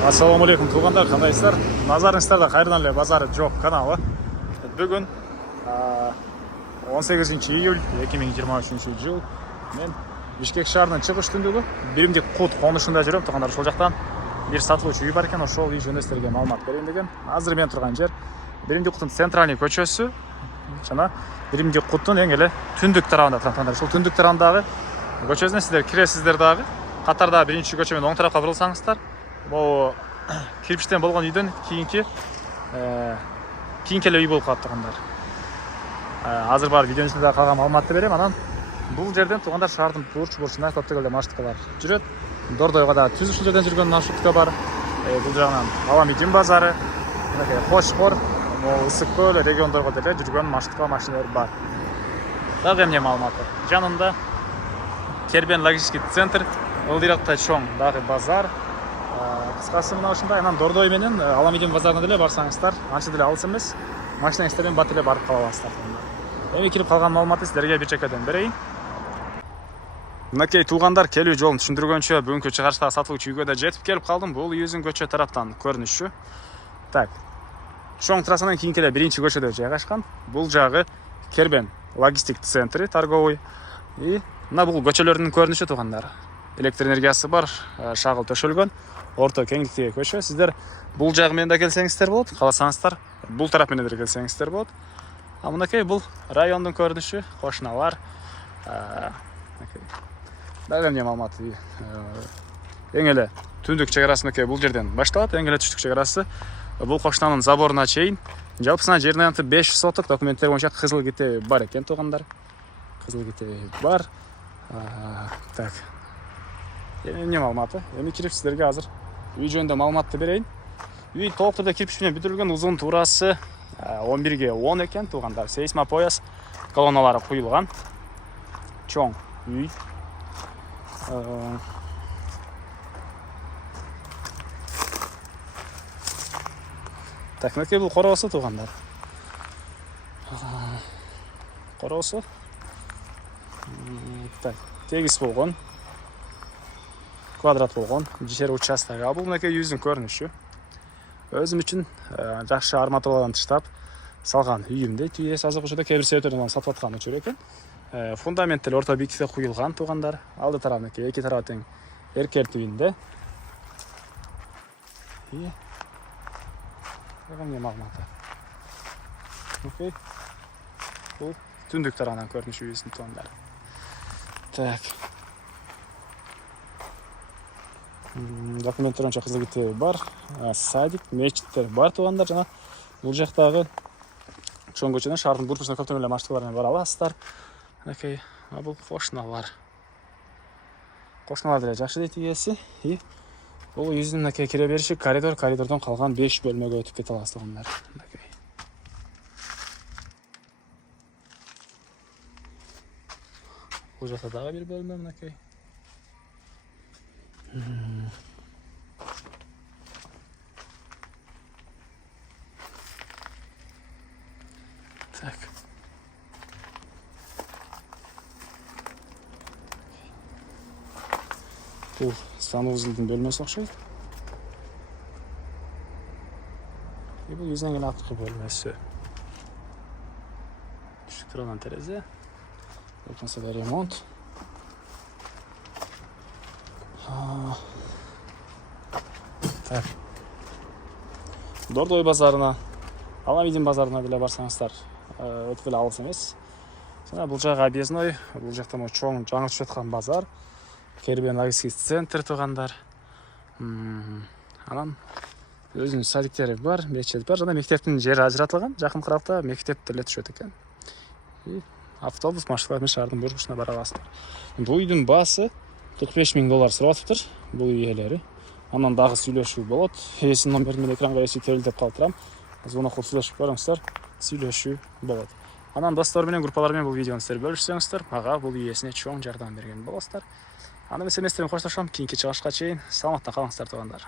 Ассаламу алейкум туғандар, қандайсыздар? Назарыңыздарда қайырдан эле базары жоқ каналы. Бүгін 18 июль 2023 жыл. Мен Бишкек шаарынын чыгыш түндүгү биримдик кут конушунда жүрөм. Туғандар ошол жактан бир сатылуучу үй бар экен, ошол үй жөнүндө силерге маалымат берейин деген. Азыр мен турган жер биримдик куттун центральный көчөсү жана биримдик куттун эң эле түндүк тарабында турган. Ошол түндүк тарабындагы көчөсүнө сиздер киресиздер дагы. Катарда биринчи көчө менен оң тарапка бурулсаңыздар, бул кирпичтен болгон үйдөн кийинки эле үй болуп калат тугандар. Азыр бар видеонун ичинде калган маалыматты берем. Анан бул жерден тугандар шаардын бурчу-бурчуна көптөгөн маршруткалар жүрөт. Дордойго да түз ушул жерден жүргөн маршрутка бар. Бул жагынан Аламидин базары, Кочкор, Ысык көл региондорго деле жүргөн маршрутка машиналар бар. Дагы эмне маалыматы? Жанында Кербен логистик центр, ылдыйракта чоң дагы базар. Кыскасы мына ушундай. Анан Дордой менен Аламидин базарына деле барсаңыздар, анча деле алыс эмес. Машинаңыздар менен бат эле барып кала аласыздар. Эми кирип калган маалыматты силерге бир чекеден берейин. Мынакей туугандар, келүү жолун түшүндүргөнчө бүгүнкү чыгарыштагы сатылуучу үйгө да жетип келип калдым. Бул үйүбүздүн көчө тараптан көрүнүшү. Так. Чоң трассанын кийинки эле биринчи көчөдө жайгашкан. Бул жагы Кербен логистик центри торговый. И мына бул көчөлөрдүн көрүнүшү туугандар. Электр энергиясы бар, шагыл төшөлгөн, орто кеңдиктеги көчө. Сиздер бул жагы менен да келсеңиздер болот, кааласаңыздар бул тарап менен да келсеңиздер болот. А мынакей бул райондун көрүнүшү, кошуналар. Дагы эмне маалымат? Эң эле түндүк чек арасы бул жерден башталат, эң эле түштүк чек арасы бул кошунанын заборуна чейин. Жалпысынан жердин аянты 500 соток, документтер боюнча кызыл китеби бар экен туугандар. Кызыл китеби бар. Так. Эмне маалыматы? Эми кирип силерге азыр үй жөнүндө маалыматты берейин. Үй толук түрдө кирпич менен бүтүрүлгөн, узун туурасы 11ге 10 экен туугандар. Сейсмопояс колонналары куюлган. Чоң үй. Так, мынакей бул короосу туугандар. Короосу. Так, тегиз болгон. Квадрат болгон, жер участогу. Бул мынакей үйүбүздүн көрүнүшү. Өзүм үчүн жакшы арматуралардан тыштап салган үйүмдө. Түйес азыр ошодо кээ бир себептерден сатып аткан учур экен. Фундамент деле орто бийиктикте куюлган туугандар. Алды тарабыныкы эки тарап тең эркер түйүндө. Эмне маалыматы? Окей. Бул түндүк тарабынан көрүнүшү үйүбүздүн туугандар. Так. Документтер боюнча кызыл китеби бар, садик, мечиттер бар туугандар. Жана бул жактагы чоң көчөдөн шаардын бурчусуна көптөгөн эле маршруткалар менен бара аласыздар. Окей. Бул кошуналар. Кошуналар деле жакшы дейт ээси. И бул үйүбүздүн мынакей кире бериши коридордон калган 5 бөлмөгө өтүп кете аласыз туугандар. Бул жакта дагы бир бөлмө мынакей. Так. Бул санузелдин бөлмөсү окшойт. Бул өзүнүн аткы бөлмөсү. Түшүк турган терезе. Болсо да ремонт. Так. Дордой базарына, Аламидин базарына деле барсаңыздар, өтүп эле алыс эмес. Жана бул жагы объездной, бул жакта чоң жаңы түшүп аткан базар. Кербен логистик центр туугандар. Анан өзүнүн садиктери бар, мечет бар, жана мектептин жери ажыратылган. Жакын кыралда мектеп деле түшөт экен. Автобус маршруткалар менен шаардын бурчусуна бара аласыздар. Бул үйдүн баасы $45,000 сурап атыптыр бул үй ээлери. Андан дагы сүйлөшүү болот. Ээсинин номерин мен экранга терилтип калтырам. Звонок кылып сүйлөшүп көрүңүздөр, сүйлөшүү болот. Анан достор менен, группалар менен бул видеону сиздер бөлүшсөңүздөр, мага бул ээсине чоң жардам берген болосуздар. Аны эмес эместерин коштошом. Кийинки чыгышка чейин саламатта калыңыздар туугандар.